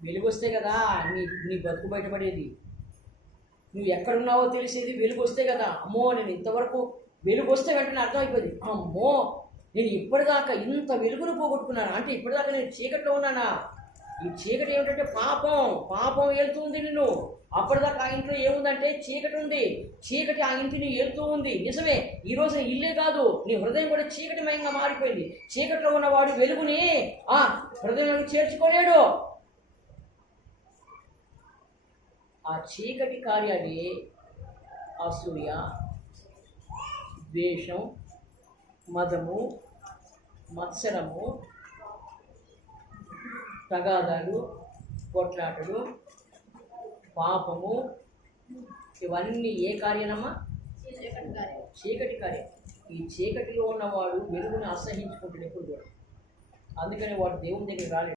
వెలుగు వస్తే కదా నీ నీ బతుకు బయటపడేది. నువ్వు ఎక్కడున్నావో తెలిసేది వెలుగు వస్తే కదా. అమ్మో నేను ఇంతవరకు వెలుగు వస్తే వెంటనే అర్థమైపోయింది, అమ్మో నేను ఇప్పటిదాకా ఇంత వెలుగును పోగొట్టుకున్నాను అంటే ఇప్పటిదాకా నేను చీకట్లో ఉన్నానా. ఈ చీకటి ఏమిటంటే పాపం. పాపం వెళ్తుంది నిన్ను. అప్పటిదాకా ఆ ఇంట్లో ఏముందంటే చీకటి ఉంది. చీకటి ఆ ఇంటిని వెళ్తూ ఉంది. నిజమే, ఈరోజు ఇల్లే కాదు నీ హృదయం కూడా చీకటిమయంగా మారిపోయింది. చీకట్లో ఉన్నవాడు వెలుగుని ఆ హృదయంలో చేర్చుకోలేడు. ఆ చీకటి కార్యాలే అసూయ, ద్వేషం, మదము, మత్సరము, తగాదాలు, కొట్లాటలు, పాపము, ఇవన్నీ ఏ కార్యనమ్మా? చీకటి కార్యం. ఈ చీకటిలో ఉన్నవాడు వెలుగుని అసహించుకుంటాడు ఎప్పుడు కూడా. అందుకని వాడు దేవుని దగ్గర రాలేడు.